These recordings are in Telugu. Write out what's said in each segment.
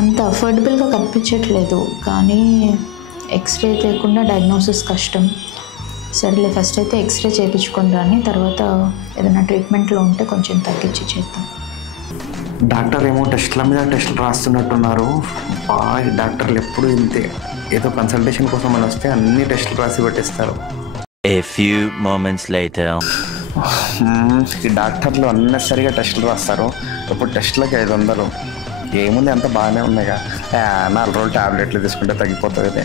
అంత అఫోర్డబుల్గా కనిపించట్లేదు, కానీ ఎక్స్రే లేకుండా డయాగ్నోసిస్ కష్టం. సరేలే, ఫస్ట్ అయితే ఎక్స్రే చేయించుకొని రాని, తర్వాత ఏదైనా ట్రీట్మెంట్లో ఉంటే కొంచెం తగ్గించి చేద్దాం. డాక్టర్ ఏమో టెస్ట్ల మీద టెస్ట్లు రాస్తున్నట్టున్నారు. బాగా డాక్టర్లు ఎప్పుడు ఇంతే, ఏదో కన్సల్టేషన్ కోసం అని వస్తే అన్ని టెస్టులు రాసి పెట్టిస్తారు. A few moments later. ఈ డాక్టర్లు అన్నెసరిగా టెస్టులు రాస్తారు. ఇప్పుడు టెస్టులకి 500. ఏముంది, అంత బాగానే ఉన్నాయిగా. 4 రోజులు ట్యాబ్లెట్లు తీసుకుంటే తగ్గిపోతుంది.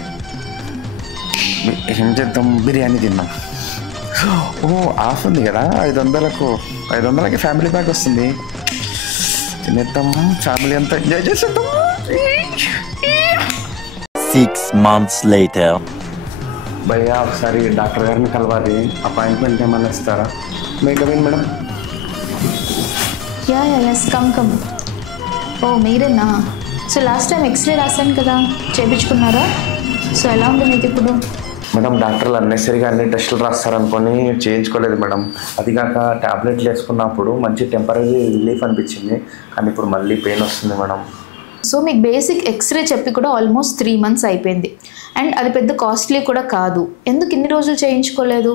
ఏం చేద్దాం, బిర్యానీ తిన్నాం. ఆఫ్ ఉంది కదా, 500కి ఫ్యామిలీ ప్యాక్ వస్తుంది. తినేద్దాం, ఫ్యామిలీ అంతా ఎంజాయ్ చేసేద్దాం. 6 months later. భయ్యా, ఒకసారి డాక్టర్ గారిని కలవాలి. అపాయింట్మెంట్ ఏమన్నా ఇస్తారా? మేడం. Yes, come. ఓ మీరేనా? సో లాస్ట్ టైం ఎక్స్రే రాశాను కదా, చేయించుకున్నారా? సో ఎలా ఉంది మీకు ఇప్పుడు? మేడం, డాక్టర్లు అన్నెసరిగా అన్ని టెస్టులు రాస్తారనుకొని చేయించుకోలేదు మేడం. అది కాక ట్యాబ్లెట్లు వేసుకున్నప్పుడు మంచి టెంపరీ రిలీఫ్ అనిపించింది, కానీ ఇప్పుడు మళ్ళీ పెయిన్ వస్తుంది మేడం. సో మీకు బేసిక్ ఎక్స్రే చెప్పి కూడా ఆల్మోస్ట్ 3 months అయిపోయింది, అండ్ అది పెద్ద కాస్ట్లీ కూడా కాదు. ఎందుకు ఇన్ని రోజులు చేయించుకోలేదు?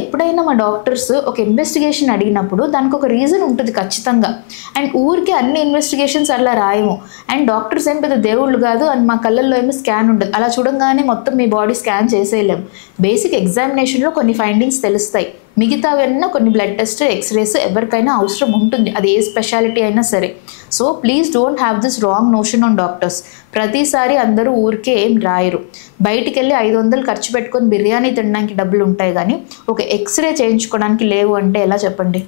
ఎప్పుడైనా మా డాక్టర్స్ ఒక ఇన్వెస్టిగేషన్ అడిగినప్పుడు దానికి ఒక రీజన్ ఉంటుంది ఖచ్చితంగా, అండ్ ఊరికి అన్ని ఇన్వెస్టిగేషన్స్ అలా రాయము. అండ్ డాక్టర్స్ ఏం పెద్ద దేవుళ్ళు కాదు, అండ్ మా కళ్ళల్లో ఏమో స్కాన్ ఉండదు. అలా చూడంగానే మొత్తం మీ బాడీ స్కాన్ చేసేయలేము. బేసిక్ ఎగ్జామినేషన్లో కొన్ని ఫైండింగ్స్ తెలుస్తాయి, మిగతావన్నా కొన్ని బ్లడ్ టెస్ట్, ఎక్స్రేస్ ఎవరికైనా అవసరం ఉంటుంది, అది ఏ స్పెషాలిటీ అయినా సరే. So please don't have this wrong notion on doctors. ప్రతిసారి అందరూ ఊరికే ఏం రాయరు. బయటికి వెళ్ళి 500 ఖర్చు పెట్టుకొని బిర్యానీ తినడానికి డబ్బులు ఉంటాయి, కానీ ఒక ఎక్స్రే చేయించుకోవడానికి లేవు అంటే ఎలా చెప్పండి?